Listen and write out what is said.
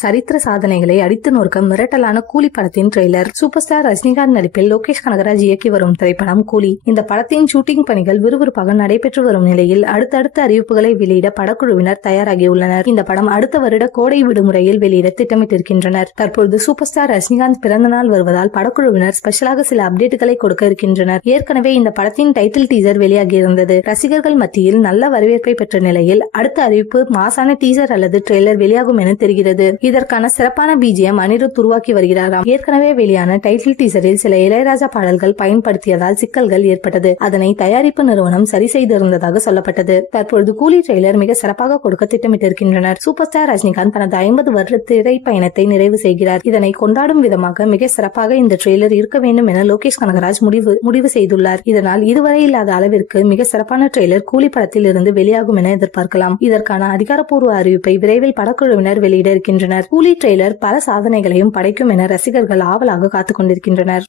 சரித்திர சாதனைகளை அடித்து நொறுக்க மிரட்டலான கூலி படத்தின் ட்ரெய்லர். சூப்பர் ஸ்டார் ரஜினிகாந்த் நடிப்பில் லோகேஷ் கனகராஜ் இயக்கி வரும் திரைப்படம் கூலி. இந்த படத்தின் ஷூட்டிங் பணிகள் விறுவிறுப்பாக நடைபெற்று வரும் நிலையில் அடுத்தடுத்த அறிவிப்புகளை வெளியிட படக்குழுவினர் தயாராகியுள்ளனர். இந்த படம் அடுத்த வருட கோடை விடுமுறையில் வெளியிட திட்டமிட்டிருக்கின்றனர். தற்பொழுது சூப்பர் ஸ்டார் ரஜினிகாந்த் பிறந்த நாள் வருவதால் படக்குழுவினர் ஸ்பெஷலாக சில அப்டேட்டுகளை கொடுக்க இருக்கின்றனர். ஏற்கனவே இந்த படத்தின் டைட்டில் டீசர் வெளியாகியிருந்தது. ரசிகர்கள் மத்தியில் நல்ல வரவேற்பை பெற்ற நிலையில் அடுத்த அறிவிப்பு மாசான டீசர் அல்லது ட்ரெய்லர் வெளியாகும் என தெரிகிறது. இதற்கான சிறப்பான பிஜிஎம் அனிருத் உருவாக்கி வருகிறாராம். ஏற்கனவே வெளியான டைட்டில் டீசரில் சில இளையராஜா பாடல்கள் பயன்படுத்தியதால் சிக்கல்கள் ஏற்பட்டது. அதனை தயாரிப்பு நிறுவனம் சரி செய்திருந்ததாக சொல்லப்பட்டது. தற்பொழுது கூலி ட்ரெய்லர் மிக சிறப்பாக கொடுக்க திட்டமிட்டிருக்கின்றனர். சூப்பர் ஸ்டார் ரஜினிகாந்த் தனது 50 வருட திரை பயணத்தை நிறைவு செய்கிறார். இதனை கொண்டாடும் விதமாக மிக சிறப்பாக இந்த ட்ரெய்லர் இருக்க வேண்டும் என லோகேஷ் கனகராஜ் முடிவு செய்துள்ளார். இதனால் இதுவரை இல்லாத அளவிற்கு மிக சிறப்பான ட்ரெய்லர் கூலி படத்தில் இருந்து வெளியாகும் என எதிர்பார்க்கலாம். இதற்கான அதிகாரப்பூர்வ அறிவிப்பை விரைவில் படக்குழுவினர் வெளியிட இருக்கின்றனர். கூலி ட்ரெய்லர் பல சாதனைகளையும் படைக்கும் என ரசிகர்கள் ஆவலாக காத்துக் கொண்டிருக்கின்றனர்.